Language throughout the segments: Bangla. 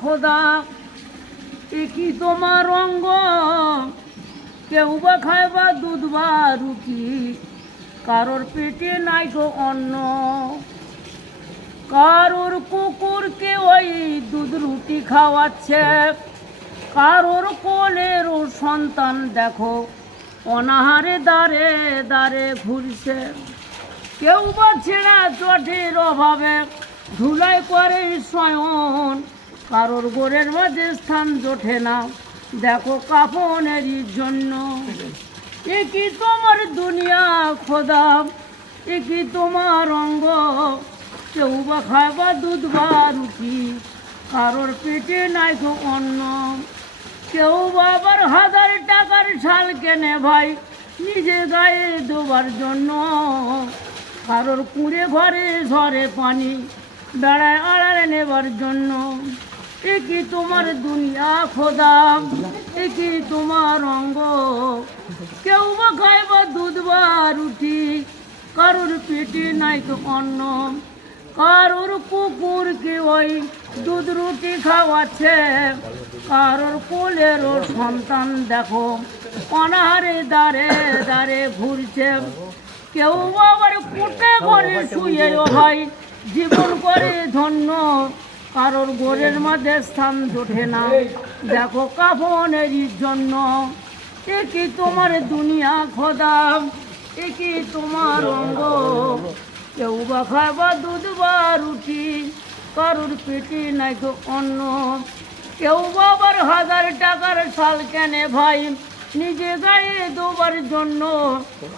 খোদা, এ কি তোমার অঙ্গ? কেউ বা খায় বা দুধ বা রুটি, কারোর পেটে নাই তো অন্ন। কারোর কুকুরকে ওই দুধ রুটি খাওয়াচ্ছে, কারোর কোলের সন্তান দেখো অনাহারে দাঁড়ে দাঁড়ে ঘুরছে। কেউ বা ছেঁড়া চটের অভাবে ধুলাই করে শয়ন, কারোর গোরের মাঝে স্থান জোটে না দেখো কাফনেরই জন্য। এ কি তোমার দুনিয়া খোদা, এ কি তোমার অঙ্গ? কেউ বা খায় বা দুধ বা রুটি, কারোর পেটে নাই তো অন্ন। কেউ বা আবার 1000 টাকার শাল কেনে ভাই নিজে গায়ে দেবার জন্য, কারোর কুঁড়ে ঘরে ঝরে পানি বেড়ায় আড়ালে নেবার জন্য। এ কি তোমার দুনিয়া খোদা, এ কি তোমার অঙ্গ? কেউ বা খায় বা দুধ বা রুটি, কারোর পেটে নাই তো অন্ন। কারোর কুকুরকে ওই দুধ রুটি খাওয়াচ্ছে, কারোর কোলেরও সন্তান দেখো অনাহারে দাঁড়ে দাঁড়ে ঘুরছে। কেউ আবার কুটে ঘরে শুয়েও হয় জীবন করে ধন্য, কারোর গোরের মাঝে স্থান জোটে না দেখো কাফনেরই জন্য। এ কি তোমার দুনিয়া খোদা, এ কি তোমার অঙ্গ? কেউ বা খায় বা দুধ বা রুটি, কারোর পেটে নাই তো অন্ন। কেউ বা আবার 1000 টাকার শাল কেনে ভাই নিজে গায়ে দেবার জন্য,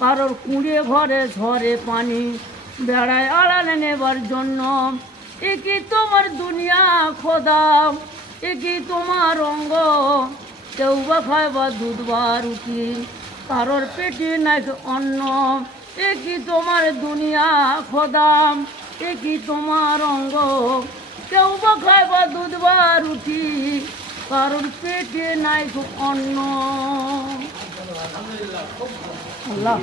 কারোর কুঁড়ে ঘরে ঝরে পানি বেড়ায় আড়ালে নেবার জন্য। এ কি তোমার দুনিয়া খোদা, এ কি তোমার অঙ্গ? কেউ বা খায় বা দুধ বা রুটি, কারোর পেটে নাই তো অন্ন। এ কি তোমার দুনিয়া খোদা, এ কি তোমার অঙ্গ? কেউ বা খায় বা দুধ বা রুটি, কারোর পেটে নাই তো অন্ন। আল্লাহ।